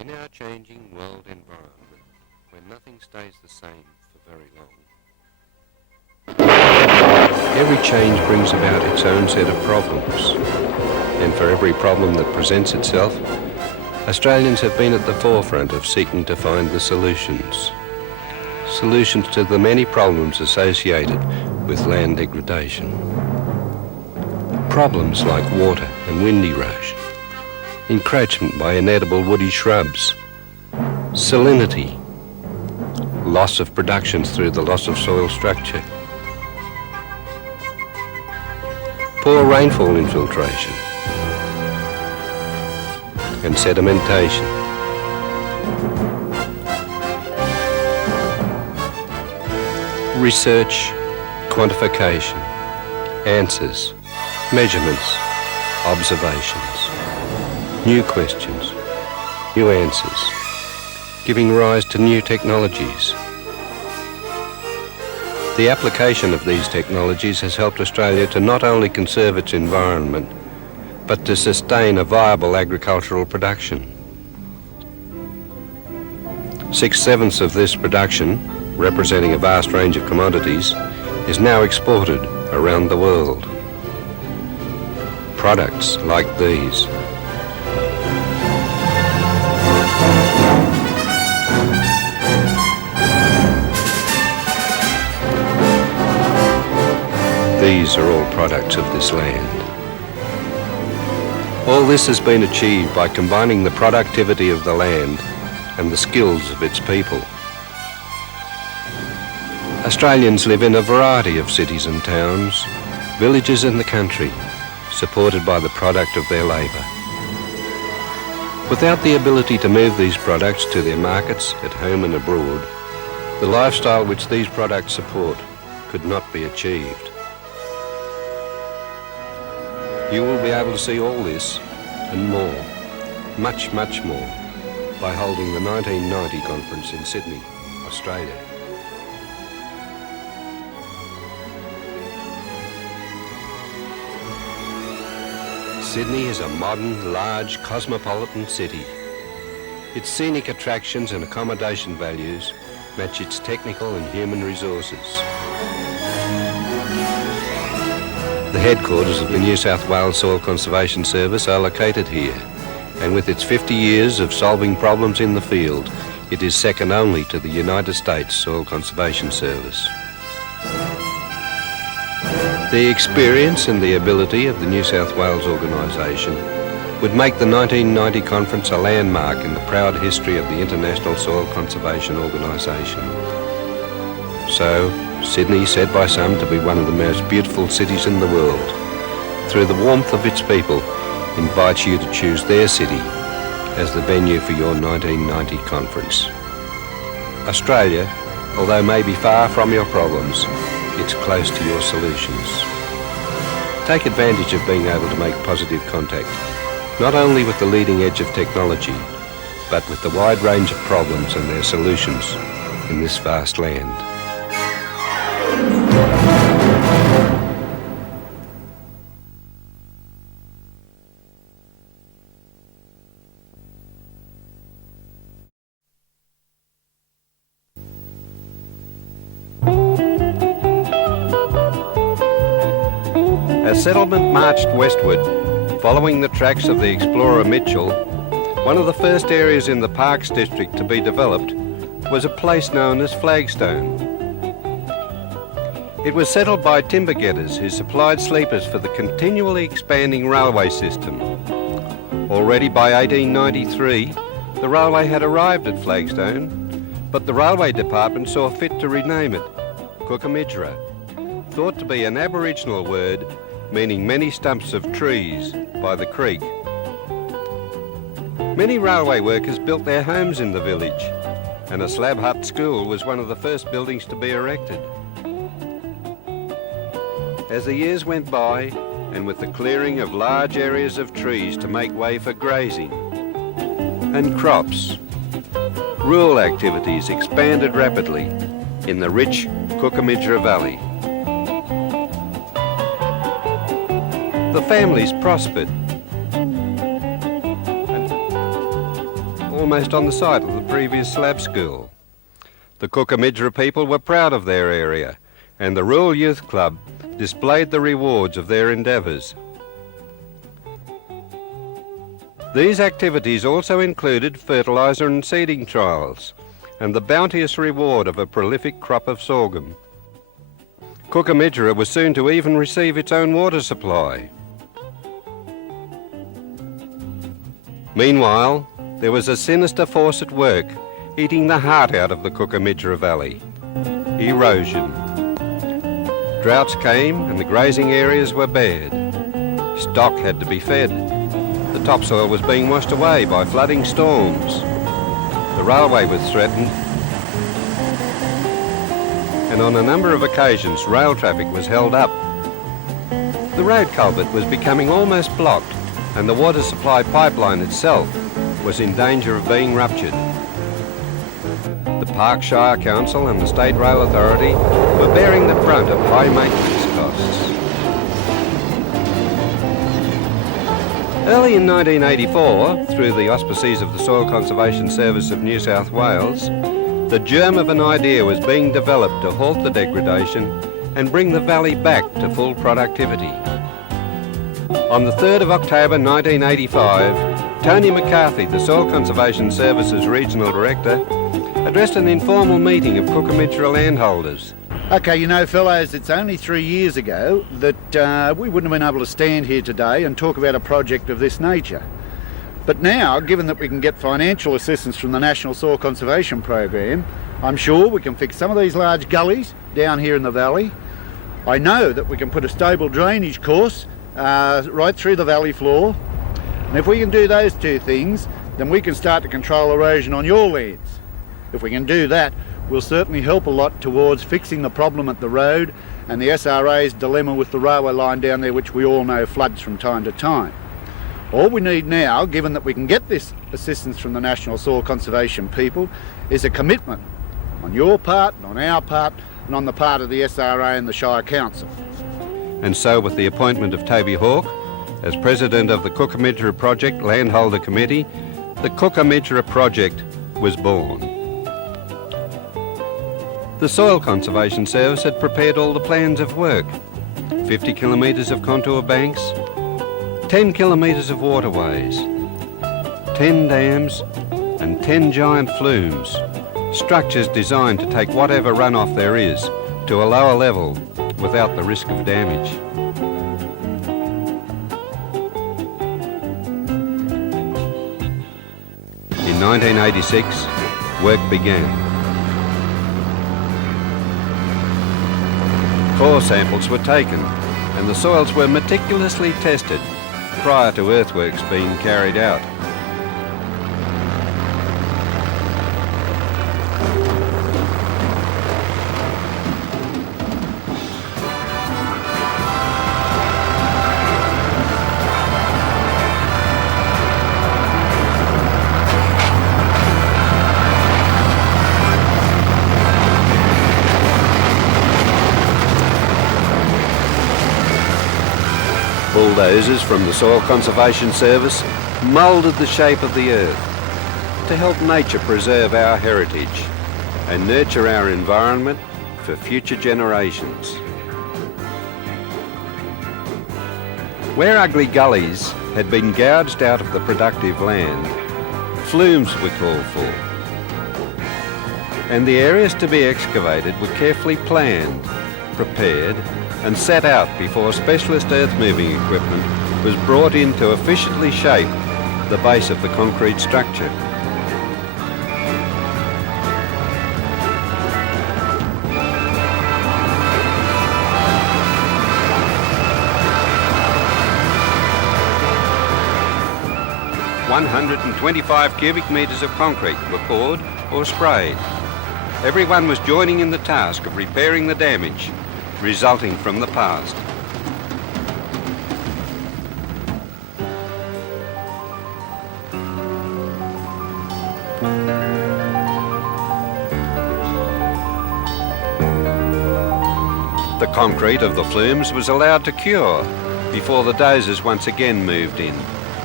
In our changing world environment, where nothing stays the same for very long, every change brings about its own set of problems. And for every problem that presents itself, Australians have been at the forefront of seeking to find the solutions. Solutions to the many problems associated with land degradation. Problems like water and wind erosion, encroachment by inedible woody shrubs, salinity, loss of productions through the loss of soil structure, poor rainfall infiltration, and sedimentation. Research, quantification, answers, measurements, observations, new questions, new answers, giving rise to new technologies. The application of these technologies has helped Australia to not only conserve its environment, but to sustain a viable agricultural production. 6/7 of this production, representing a vast range of commodities, is now exported around the world. Products like these. These are all products of this land. All this has been achieved by combining the productivity of the land and the skills of its people. Australians live in a variety of cities and towns, villages in the country, supported by the product of their labour. Without the ability to move these products to their markets at home and abroad, the lifestyle which these products support could not be achieved. You will be able to see all this and more, much, much more, by holding the 1990 conference in Sydney, Australia. Sydney is a modern, large, cosmopolitan city. Its scenic attractions and accommodation values match its technical and human resources. The headquarters of the New South Wales Soil Conservation Service are located here, and with its 50 years of solving problems in the field, it is second only to the United States Soil Conservation Service. The experience and the ability of the New South Wales organisation would make the 1990 conference a landmark in the proud history of the International Soil Conservation Organisation. So, Sydney, said by some to be one of the most beautiful cities in the world, through the warmth of its people, invites you to choose their city as the venue for your 1990 conference. Australia, although may be far from your problems, it's close to your solutions. Take advantage of being able to make positive contact, not only with the leading edge of technology, but with the wide range of problems and their solutions in this vast land. As settlement marched westward, following the tracks of the explorer Mitchell, one of the first areas in the Parks District to be developed was a place known as Flagstone. It was settled by timber getters who supplied sleepers for the continually expanding railway system. Already by 1893, the railway had arrived at Flagstone, but the railway department saw fit to rename it Cookamidra, thought to be an Aboriginal word meaning many stumps of trees by the creek. Many railway workers built their homes in the village, and a slab hut school was one of the first buildings to be erected. As the years went by, and with the clearing of large areas of trees to make way for grazing and crops, rural activities expanded rapidly in the rich Cookamidra Valley. The families prospered, and almost on the site of the previous slab school. The Cookamidra people were proud of their area, and the Rural Youth Club displayed the rewards of their endeavours. These activities also included fertiliser and seeding trials, and the bounteous reward of a prolific crop of sorghum. Cookamidra was soon to even receive its own water supply. Meanwhile, there was a sinister force at work, eating the heart out of the Cookamidra Valley: erosion. Droughts came and the grazing areas were bared. Stock had to be fed. The topsoil was being washed away by flooding storms. The railway was threatened, and on a number of occasions rail traffic was held up. The road culvert was becoming almost blocked, and the water supply pipeline itself was in danger of being ruptured. The Park Shire Council and the State Rail Authority were bearing the brunt of high maintenance costs. Early in 1984, through the auspices of the Soil Conservation Service of New South Wales, the germ of an idea was being developed to halt the degradation and bring the valley back to full productivity. On the 3rd of October 1985, Tony McCarthy, the Soil Conservation Service's Regional Director, addressed an informal meeting of Cookamidra landholders. Okay, you know, fellows, it's only 3 years ago that we wouldn't have been able to stand here today and talk about a project of this nature. But now, given that we can get financial assistance from the National Soil Conservation Program, I'm sure we can fix some of these large gullies down here in the valley. I know that we can put a stable drainage course right through the valley floor. And if we can do those two things, then we can start to control erosion on your lands. If we can do that, we'll certainly help a lot towards fixing the problem at the road and the SRA's dilemma with the railway line down there, which we all know floods from time to time. All we need now, given that we can get this assistance from the National Soil Conservation people, is a commitment on your part and on our part and on the part of the SRA and the Shire Council. And so, with the appointment of Toby Hawke as President of the Cookamidra Project Landholder Committee, the Cookamidra Project was born. The Soil Conservation Service had prepared all the plans of work: 50 kilometres of contour banks, 10 kilometres of waterways, 10 dams and 10 giant flumes, structures designed to take whatever runoff there is to a lower level without the risk of damage. In 1986, work began. Core samples were taken and the soils were meticulously tested prior to earthworks being carried out. Bulldozers from the Soil Conservation Service moulded the shape of the earth to help nature preserve our heritage and nurture our environment for future generations. Where ugly gullies had been gouged out of the productive land, flumes were called for, and the areas to be excavated were carefully planned, prepared and set out before specialist earth-moving equipment was brought in to efficiently shape the base of the concrete structure. "125 cubic metres of concrete were poured or sprayed. Everyone was joining in the task of repairing the damage resulting from the past." The concrete of the flumes was allowed to cure before the dozers once again moved in,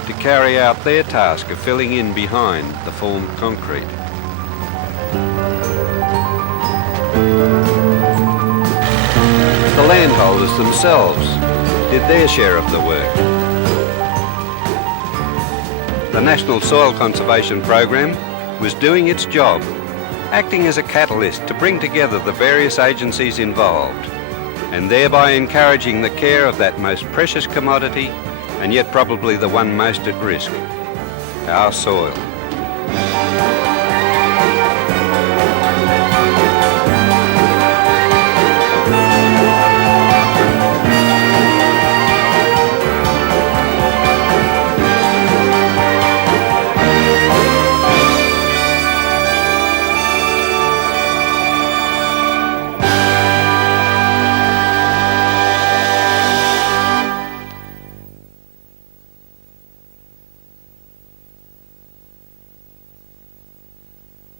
to carry out their task of filling in behind the formed concrete. The landholders themselves did their share of the work. The National Soil Conservation Program was doing its job, acting as a catalyst to bring together the various agencies involved, and thereby encouraging the care of that most precious commodity, and yet probably the one most at risk, our soil.